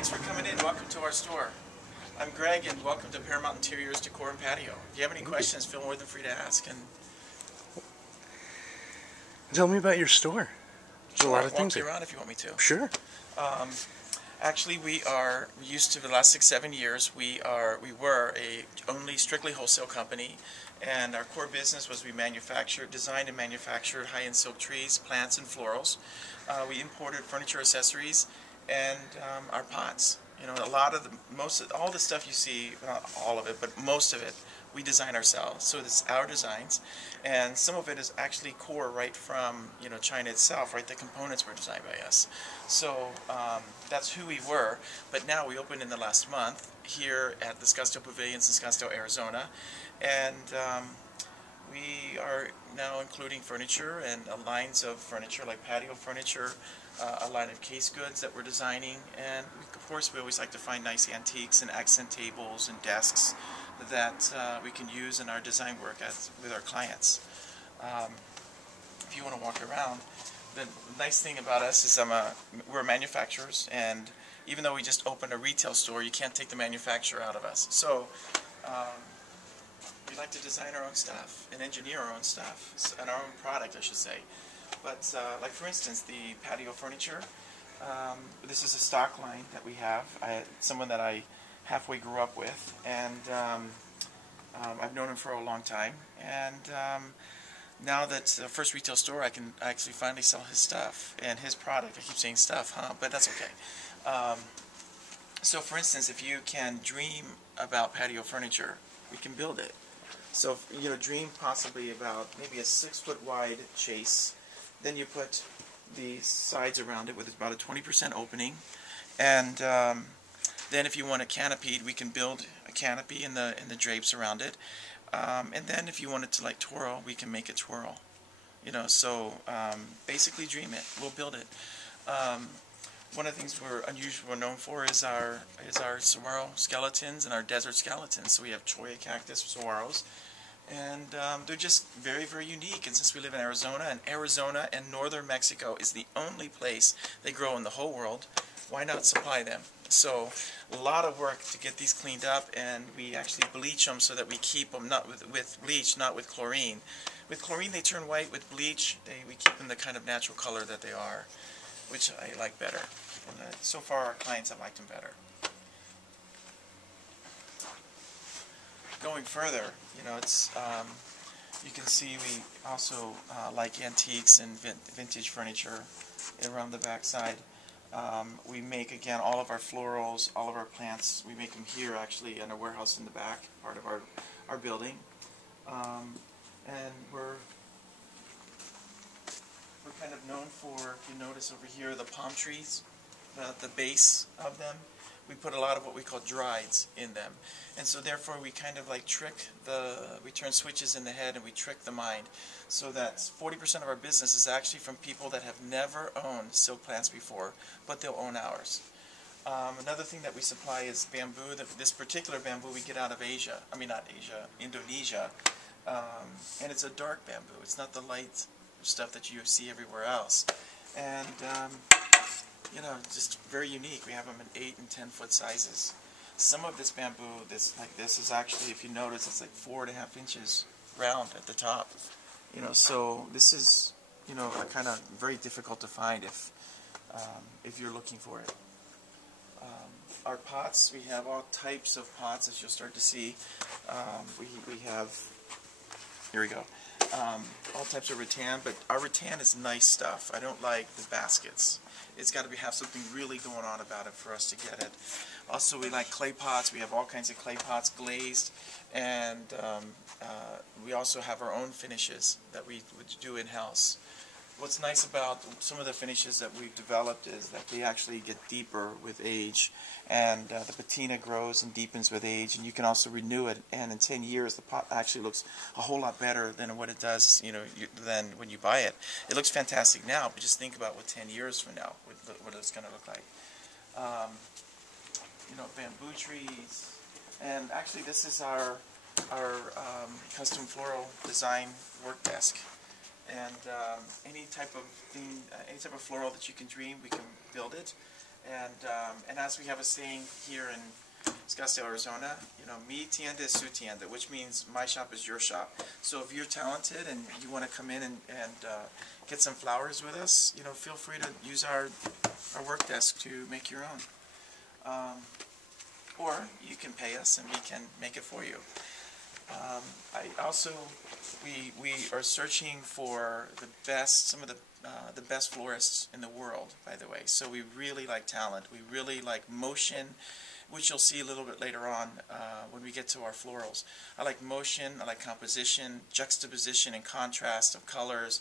Thanks for coming in. Welcome to our store. I'm Greg, and welcome to Paramount Interiors Decor and Patio. If you have any questions, feel more than free to ask. And tell me about your store. There's a lot of things walk you around if you want me to. Sure. Actually, we used to, for the last 6-7 years, we were a only strictly wholesale company, and our core business was we designed and manufactured high-end silk trees, plants, and florals. We imported furniture accessories and our pots. You know, all the stuff you see, not all of it, but most of it, we design ourselves. So it's our designs, and some of it is actually core right from China itself. Right, the components were designed by us. So that's who we were. But now we opened in the last month here at the Scottsdale Pavallians in Scottsdale, Arizona, and we are now including furniture and lines of furniture like patio furniture, a line of case goods that we're designing, and of course we always like to find nice antiques and accent tables and desks that we can use in our design work with our clients. If you want to walk around, the nice thing about us is we're manufacturers, and even though we just opened a retail store, you can't take the manufacturer out of us. So we like to design our own stuff and engineer our own stuff, and our own product, I should say. But like for instance, the patio furniture, this is a stock line that we have. Someone that I halfway grew up with, and I've known him for a long time. And now that's the first retail store, I can actually finally sell his stuff and his product. I keep saying stuff, but that's okay. So for instance, if you can dream about patio furniture, we can build it. So dream possibly about maybe a 6-foot wide chase. Then you put the sides around it with about a 20% opening, and then if you want it canopied, we can build a canopy in the drapes around it. And then if you want it to like twirl, we can make it twirl. So basically dream it. We'll build it. One of the things we're known for is our saguaro skeletons and our desert skeletons. So we have cholla cactus saguaros, and they're just very, very unique. And since we live in Arizona and northern Mexico is the only place they grow in the whole world, why not supply them? So a lot of work to get these cleaned up, and we actually bleach them so that we keep them not with bleach, not with chlorine. With chlorine they turn white. With bleach we keep them the kind of natural color that they are, which I like better. And so far our clients have liked them better. Going further, it's you can see we also like antiques and vintage furniture around the back side. We make, again, all of our florals, all of our plants, we make them here actually in a warehouse in the back, part of our building. And we're kind of known for, if you notice over here, the palm trees, the base of them. We put a lot of what we call drides in them. And so therefore we kind of like we turn switches in the head and we trick the mind. So that 40% of our business is actually from people that have never owned silk plants before, but they'll own ours. Another thing that we supply is bamboo. This particular bamboo we get out of Asia. I mean, not Asia, Indonesia. And it's a dark bamboo. It's not the light stuff that you see everywhere else. And just very unique. We have them in 8 and 10-foot sizes. Some of this bamboo, like this is actually, if you notice, it's like 4.5 inches round at the top. So this is, kind of very difficult to find if you're looking for it. Our pots, we have all types of pots, as you'll start to see. We have, here we go. All types of rattan, but our rattan is nice stuff. I don't like the baskets. It's got to have something really going on about it for us to get it. Also, we like clay pots. We have all kinds of clay pots glazed, and we also have our own finishes that we do in-house. What's nice about some of the finishes that we've developed is that they actually get deeper with age, and the patina grows and deepens with age, and you can also renew it, and in 10 years the pot actually looks a whole lot better than what it does than when you buy it. It looks fantastic now, but just think about what 10 years from now, what it's going to look like. Bamboo trees, and actually this is our custom floral design work desk. And any type of floral that you can dream, we can build it. And as we have a saying here in Scottsdale, Arizona, you know, mi tienda es su tienda, which means my shop is your shop. So if you're talented and you want to come in and get some flowers with us, you know, feel free to use our work desk to make your own. Or you can pay us and we can make it for you. I also, we are searching for the best, some of the best florists in the world, by the way. So we really like talent. We really like motion, which you'll see a little bit later on when we get to our florals. I like motion, I like composition, juxtaposition and contrast of colors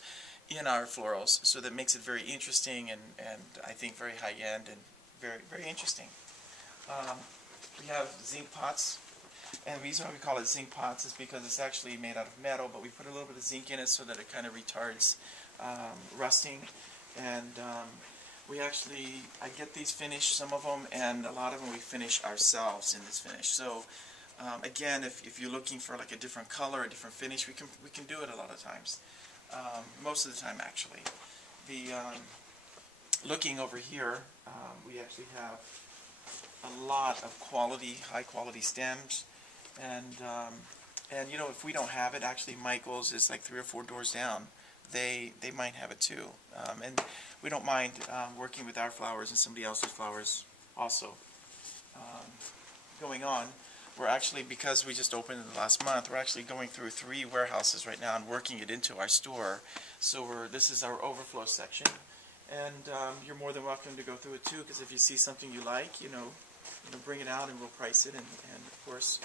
in our florals. So that makes it very interesting and I think very high-end and very, very interesting. We have zinc pots. And the reason why we call it zinc pots is because it's actually made out of metal, but we put a little bit of zinc in it so that it kind of retards rusting. And I get these finished, some of them, and a lot of them we finish ourselves in this finish. So again, if you're looking for like a different color, a different finish, we can do it a lot of times. Most of the time, actually. Looking over here, we actually have a lot of quality, high quality stems. And you know, if we don't have it, actually Michael's is like 3 or 4 doors down. They might have it too. And we don't mind working with our flowers and somebody else's flowers also. Going on, we're actually, because we just opened it last month, we're actually going through 3 warehouses right now and working it into our store. So this is our overflow section. And you're more than welcome to go through it too, because if you see something you like, you know, bring it out and we'll price it and of course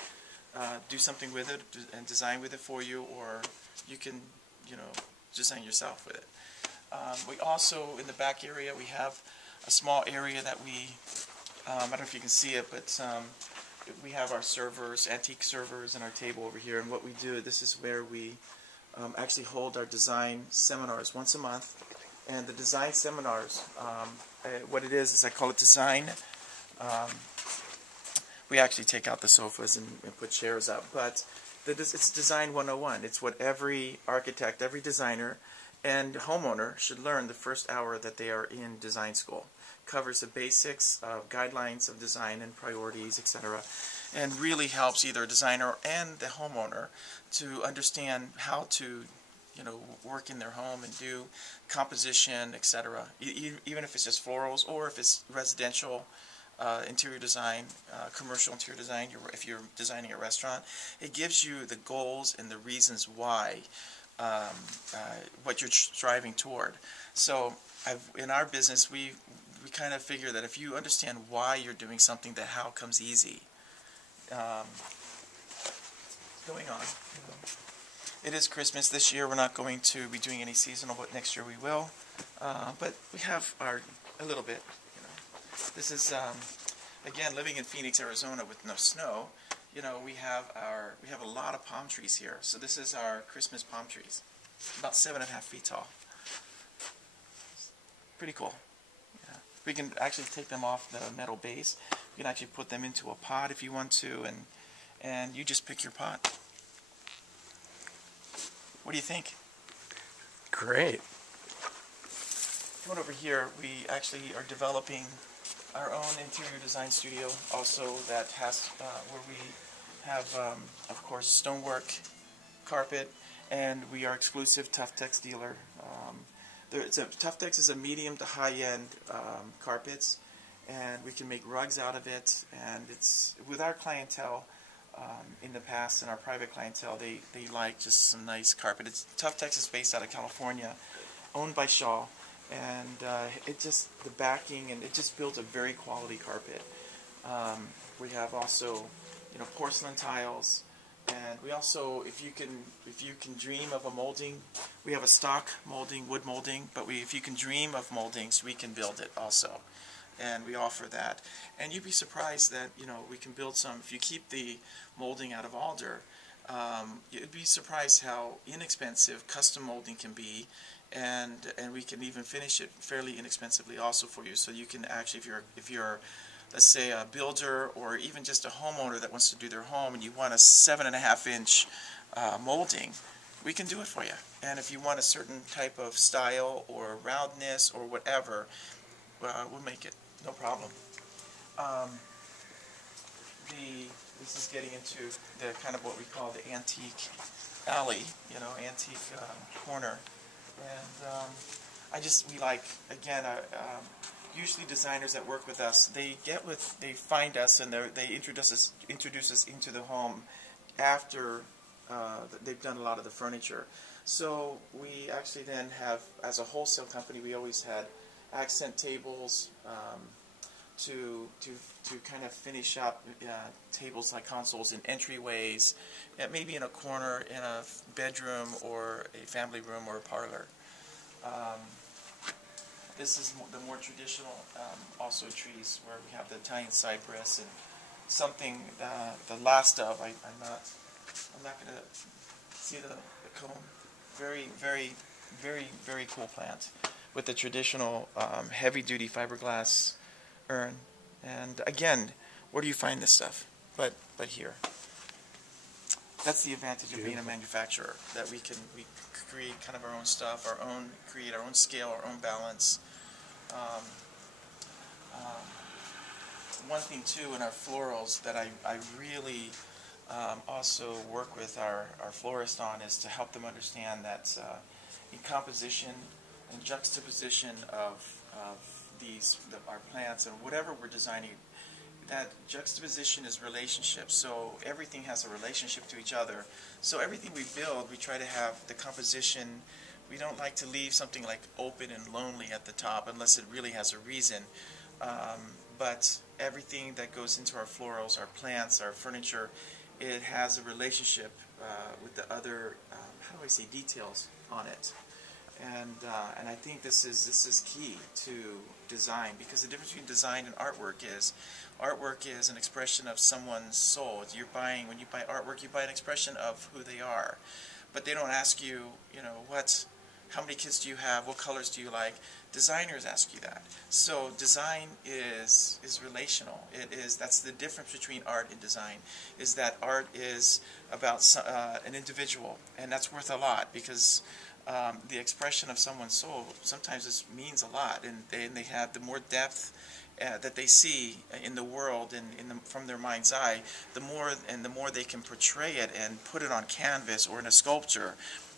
do something with it and design with it for you, or you can, you know, design yourself with it. We also, in the back area, we have a small area that I don't know if you can see it, but we have our servers, antique servers, and our table over here. And what we do, this is where we actually hold our design seminars once a month. And the design seminars, what it is I call it design. We actually take out the sofas and put chairs up, but it's Design 101. It's what every architect, every designer, and homeowner should learn the first hour that they are in design school. Covers the basics of guidelines of design and priorities, etc., and really helps either a designer and the homeowner to understand how to, you know, work in their home and do composition, etc. Even if it's just florals or if it's residential. Interior design, commercial interior design, if you're designing a restaurant, it gives you the goals and the reasons why, what you're striving toward. So in our business, we kind of figure that if you understand why you're doing something, the how comes easy. Going on. It is Christmas this year. We're not going to be doing any seasonal, but next year we will. But we have a little bit. This is, again, living in Phoenix, Arizona with no snow, you know, we have a lot of palm trees here. So this is our Christmas palm trees, about 7.5 feet tall. Pretty cool. Yeah. We can actually take them off the metal base. You can actually put them into a pot if you want to, and you just pick your pot. What do you think? Great. Coming over here, we actually are developing our own interior design studio also that has, where we have, of course, stonework, carpet, and we are exclusive Tuftex dealer. Tuftex is a medium to high-end carpets, and we can make rugs out of it, and it's, with our clientele, in the past, and our private clientele, they like just some nice carpet. Tuftex is based out of California, owned by Shaw. And it just, the backing, and it just builds a very quality carpet. We have also, you know, porcelain tiles, and we also, if you can dream of a molding, we have a stock molding, wood molding, but if you can dream of moldings, we can build it also, and we offer that. And you'd be surprised that, you know, we can build some. If you keep the molding out of alder, you'd be surprised how inexpensive custom molding can be. And we can even finish it fairly inexpensively also for you. So you can actually, if you're let's say a builder or even just a homeowner that wants to do their home and you want a 7.5-inch molding, we can do it for you. And if you want a certain type of style or roundness or whatever, we'll make it. No problem. Um, this is getting into the kind of what we call the antique alley, antique corner, and we like, again, usually designers that work with us, they find us and they introduce us into the home after they've done a lot of the furniture. So we actually then have, as a wholesale company, we always had accent tables to kind of finish up tables like consoles in entryways, maybe in a corner in a bedroom or a family room or a parlor. This is the more traditional also trees where we have the Italian cypress and something the last of. I'm not going to see the comb. Very, very, very, very cool plant with the traditional heavy-duty fiberglass urn. And again, where do you find this stuff? But here. That's the advantage of being a manufacturer, that we create kind of our own stuff, create our own scale, our own balance. One thing too in our florals that I really also work with our florist on is to help them understand that in composition and juxtaposition of our plants and whatever we're designing, that juxtaposition is relationship. So everything has a relationship to each other. So everything we build, we try to have the composition. We don't like to leave something like open and lonely at the top unless it really has a reason. But everything that goes into our florals, our plants, our furniture, it has a relationship with the other, details on it. And I think this is key to design, because the difference between design and artwork is an expression of someone's soul. When you buy artwork, you buy an expression of who they are. But they don't ask you, how many kids do you have? What colors do you like? Designers ask you that. So design is relational. That's the difference between art and design. Is that art is about an individual, and that's worth a lot, because the expression of someone's soul sometimes means a lot, and they have the more depth that they see in the world and from their mind's eye, the more they can portray it and put it on canvas or in a sculpture,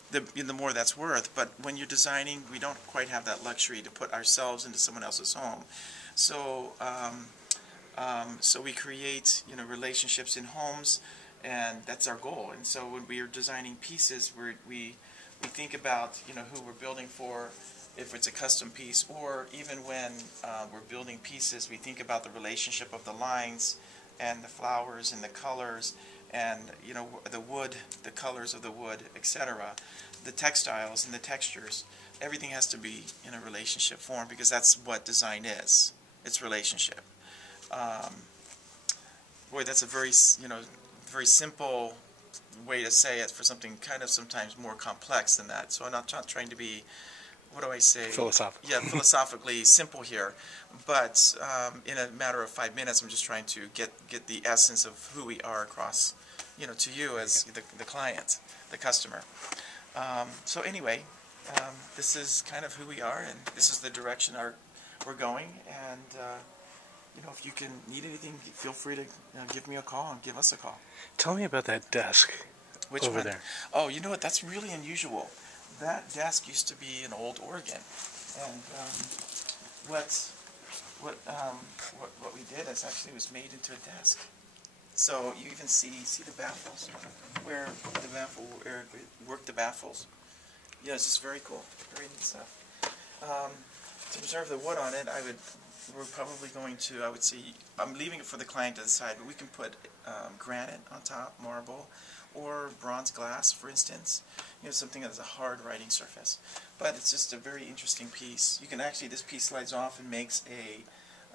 the more that's worth. But when you're designing, we don't quite have that luxury to put ourselves into someone else's home. So so we create relationships in homes, and that's our goal. And so when we are designing pieces, we think about who we're building for, if it's a custom piece, or even when we're building pieces, we think about the relationship of the lines and the flowers and the colors and the wood, the colors of the wood, etc., the textiles and the textures. Everything has to be in a relationship form, because that's what design is. It's relationship. Boy, that's a very very simple way to say it for something kind of sometimes more complex than that. So I'm not trying to be, what do I say? Philosophical. Yeah, philosophically simple here. But in a matter of 5 minutes, I'm just trying to get the essence of who we are across, to you as the client, the customer. So anyway, this is kind of who we are, and this is the direction we're going. And if you can need anything, feel free to give me a call and give us a call. Tell me about that desk. Which over one? There. Oh, you know what? That's really unusual. That desk used to be an old organ, and what we did is actually was made into a desk. So you even see the baffles, where work the baffles. Yeah, it's just very cool, very neat stuff. To preserve the wood on it, we're probably going to, I would say, I'm leaving it for the client to decide, but we can put granite on top, marble, or bronze glass, for instance. Something that has a hard writing surface. But it's just a very interesting piece. You can actually, this piece slides off and makes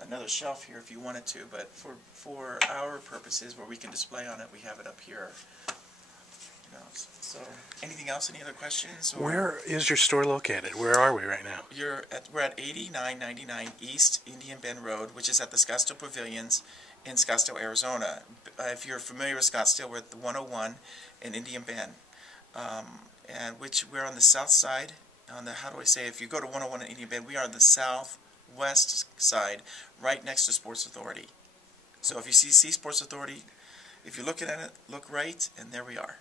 another shelf here if you wanted to, but for our purposes, where we can display on it, we have it up here. So, anything else? Any other questions? Or? Where is your store located? Where are we right now? We're at 8999 East Indian Bend Road, which is at the Scottsdale Pavallians in Scottsdale, Arizona. If you're familiar with Scottsdale, we're at the 101 in Indian Bend, and which we're on the south side. If you go to 101 in Indian Bend, we are on the southwest west side, right next to Sports Authority. So if you see Sports Authority, if you're looking at it, look right, and there we are.